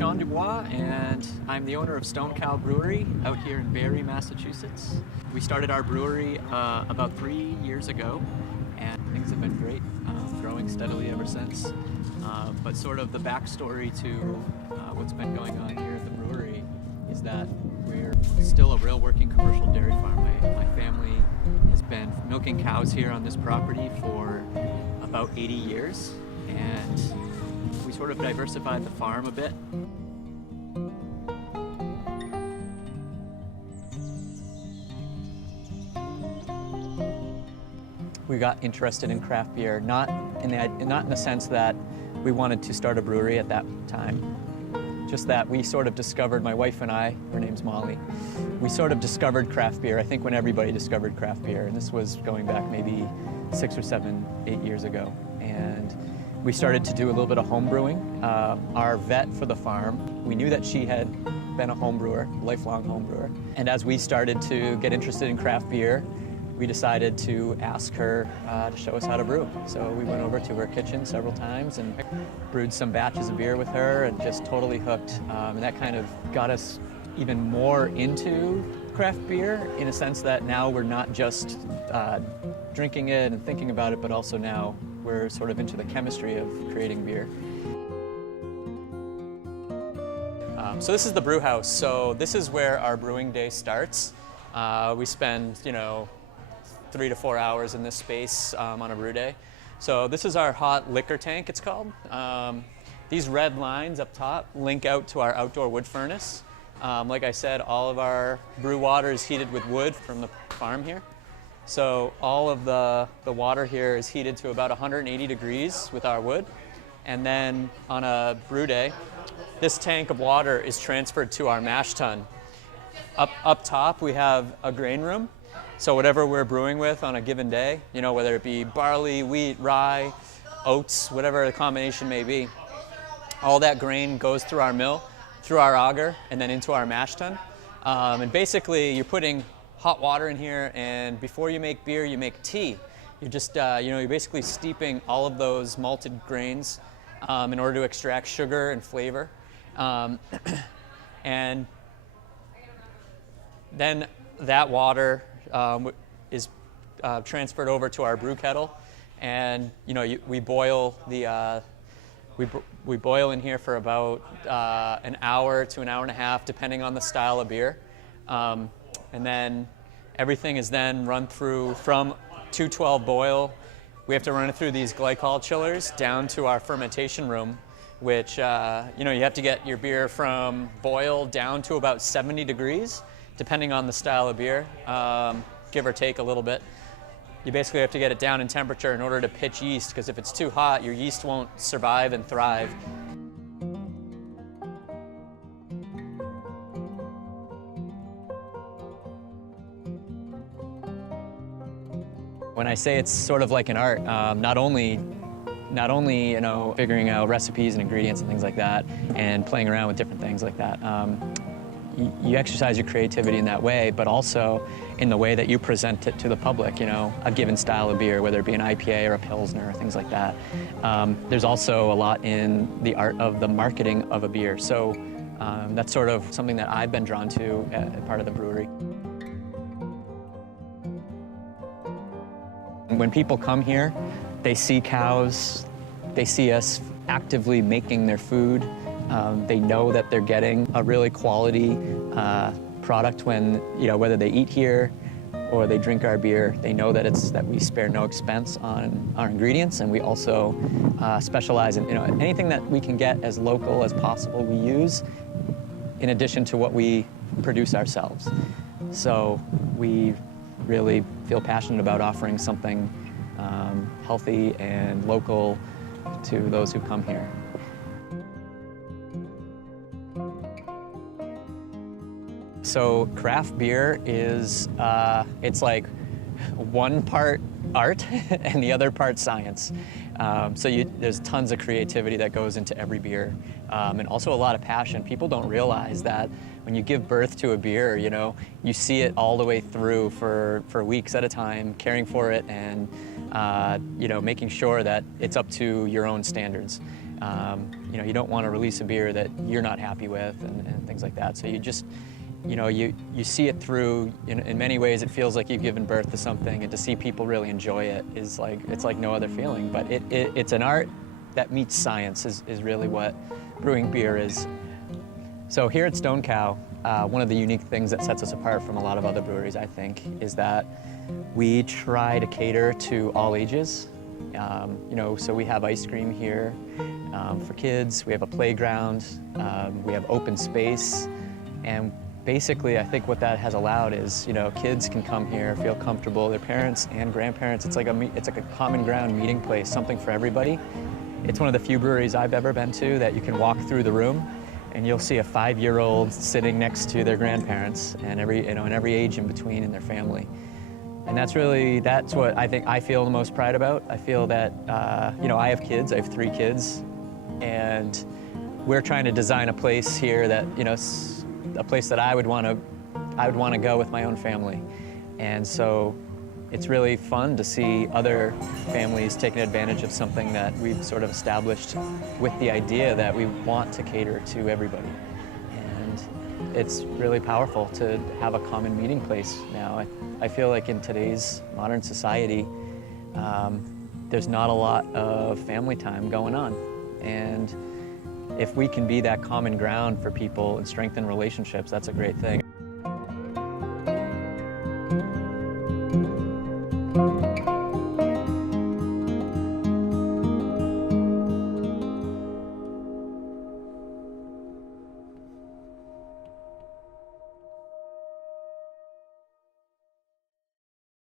Sean Dubois, and I'm the owner of StoneCow Brewery out here in Barre, Massachusetts. We started our brewery about 3 years ago, and things have been great, growing steadily ever since. But sort of the backstory to what's been going on here at the brewery is that we're still a real working commercial dairy farm. My family has been milking cows here on this property for about 80 years, and we sort of diversified the farm a bit. We got interested in craft beer, not in the sense that we wanted to start a brewery at that time, just that we sort of discovered, my wife and I, her name's Molly, we sort of discovered craft beer, I think when everybody discovered craft beer, and this was going back maybe 6 or 7, 8 years ago. And we started to do a little bit of home brewing. Our vet for the farm, we knew that she had been a home brewer, lifelong home brewer. And as we started to get interested in craft beer, we decided to ask her to show us how to brew. So we went over to her kitchen several times and brewed some batches of beer with her and just totally hooked. And that kind of got us even more into craft beer in a sense that now we're not just drinking it and thinking about it, but also now we're sort of into the chemistry of creating beer. So this is the brew house. So this is where our brewing day starts. We spend, 3 to 4 hours in this space on a brew day. So this is our hot liquor tank, it's called. These red lines up top link out to our outdoor wood furnace. Like I said, all of our brew water is heated with wood from the farm here. So all of the water here is heated to about 180 degrees with our wood. And then on a brew day, this tank of water is transferred to our mash tun. Up top, we have a grain room. So whatever we're brewing with on a given day, whether it be barley, wheat, rye, oats, whatever the combination may be, all that grain goes through our mill, through our auger, and then into our mash tun. And basically, you're putting hot water in here, and before you make beer, you make tea. You're just, you're basically steeping all of those malted grains in order to extract sugar and flavor. And then that water is transferred over to our brew kettle, and we boil we boil in here for about an hour to an hour and a half, depending on the style of beer. And then everything is then run through from 212 boil. We have to run it through these glycol chillers down to our fermentation room, which you have to get your beer from boil down to about 70 degrees, depending on the style of beer, give or take a little bit. You basically have to get it down in temperature in order to pitch yeast, because if it's too hot, your yeast won't survive and thrive. When I say it's sort of like an art, not only figuring out recipes and ingredients and things like that, and playing around with different things like that. You exercise your creativity in that way, but also in the way that you present it to the public, a given style of beer, whether it be an IPA or a Pilsner or things like that. There's also a lot in the art of the marketing of a beer. So that's sort of something that I've been drawn to at part of the brewery. When people come here, they see cows, they see us actively making their food. They know that they're getting a really quality product when, whether they eat here or they drink our beer, they know that we spare no expense on our ingredients, and we also specialize in, anything that we can get as local as possible we use, in addition to what we produce ourselves. So we really feel passionate about offering something healthy and local to those who come here. So craft beer is, it's like one part art and the other part science. There's tons of creativity that goes into every beer, and also a lot of passion. People don't realize that when you give birth to a beer, you see it all the way through for weeks at a time, caring for it and making sure that it's up to your own standards. You know, you don't want to release a beer that you're not happy with and things like that. So you just, you know, you see it through. In many ways, it feels like you've given birth to something, and to see people really enjoy it is like, it's like no other feeling. But it's an art that meets science is really what brewing beer is. So here at StoneCow, one of the unique things that sets us apart from a lot of other breweries, I think, is that we try to cater to all ages. You know, so we have ice cream here for kids, we have a playground, we have open space, and basically I think what that has allowed is, you know, kids can come here, feel comfortable, their parents and grandparents, it's like a common ground meeting place, something for everybody. It's one of the few breweries I've ever been to that you can walk through the room and you'll see a 5-year-old sitting next to their grandparents and every age in between in their family. And that's what I feel the most pride about. I feel that, you know, I have kids, I have 3 kids, and we're trying to design a place here that, you know, a place that I would want to go with my own family. And so it's really fun to see other families taking advantage of something that we've sort of established with the idea that we want to cater to everybody. And it's really powerful to have a common meeting place now. I feel like in today's modern society, there's not a lot of family time going on. And if we can be that common ground for people and strengthen relationships, that's a great thing.